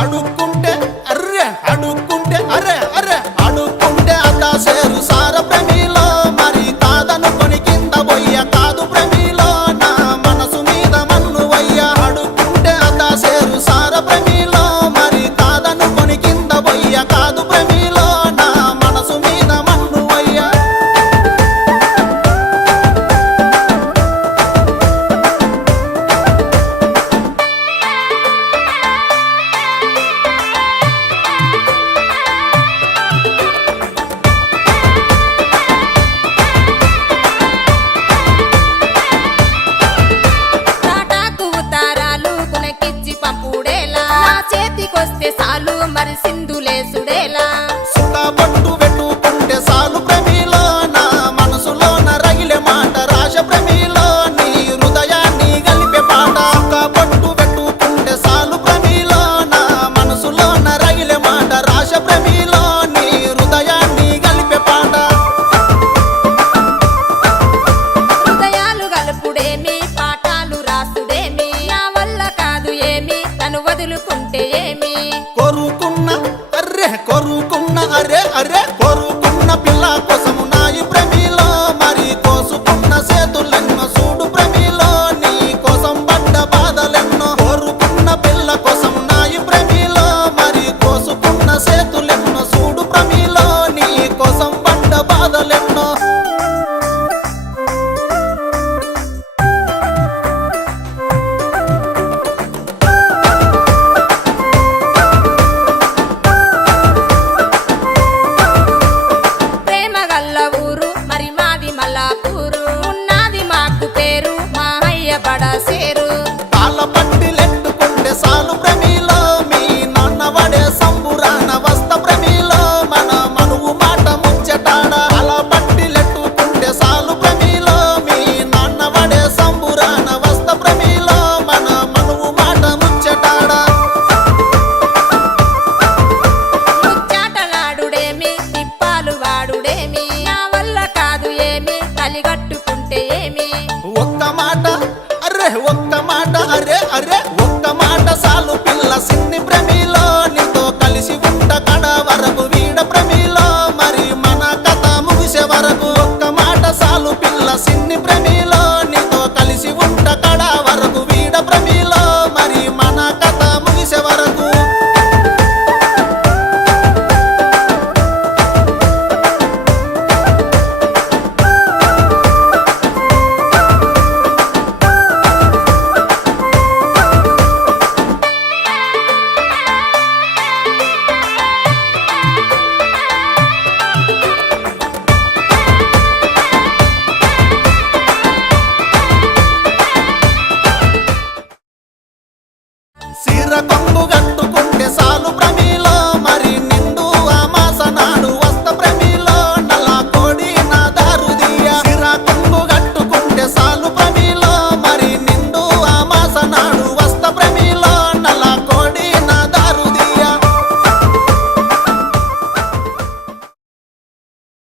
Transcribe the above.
అడుక్కుంటే అర్రె అడుక్కుంటే అరే అరే అడుక్కుంటే అత్తా సేరు సార ప్రేమిలో మరి కాదనుకొని కింద బొయ్య కాదు ప్రేమిలో నా మనసు మీద మన్ను వయ్య అడుక్కుంటే అత్తా సేరు సార ప్రేమిలో మరి కాదనుకొని కింద బొయ్య కాదు ప్రేమిలో నా మనసు మీద మన్ను వయ్య సాలు మరి సింధులేసుడేలా సుఖపట్టు పెట్టుకుంటే సాలు ప్రేమిలో నా మనసులోన రగిలే మాట రాశ ప్రేమిలో నీ హృదయాన్ని గలిపే పాట సుఖపట్టు పెట్టుకుంటే సాలు ప్రేమిలో నా మనసులోన రగిలే మాట రాశ ప్రేమిలో నీ హృదయాన్ని గలిపే పాట హృదయాలు గలుపుడేమి పాఠాలు రాసుడేమి నా వల్ల కాదు ఏమి తను వదులుకుంటే ఏమి కొరుకున్న అరే అరే కొరుకున్న పిల్ల కోసము నాయి ప్రేమిలో మరి కోసుకున్న చేతులెన్నో చూడు ప్రేమిలో నీ కోసం పడ్డ బాధలెన్నో కొరుకున్న పిల్ల కోసం నాయి ప్రేమిలో మరి కోసుకున్న చేతులెన్నో చూడు ప్రేమిలో నీ కోసం పడ్డ బాధలెన్నో సేరు తాళ పట్టిలెట్టుకుంటే సాలు ప్రేమిలో మీ నాన్న వడే సంబురాన వస్త ప్రేమిలో మన మనువు మాట ముచ్చటాడ అలా పట్టిలెట్టుకుంటే సాలు ప్రేమిలో మీ నాన్న వడే సంబురాన వస్త ప్రేమిలో మన మనువు మాట ముచ్చటాడ ముచ్చాటలాడుడేమి తిప్పాలు వాడుడేమి నా వల్ల కాదు ఏమి కలిగట్టుకుంటే ఏమి ఒక్క మాట ఒక్క మాట అరే అరే ఒక్క మాట సాలు పిల్ల సిన్ని ప్రేమిలో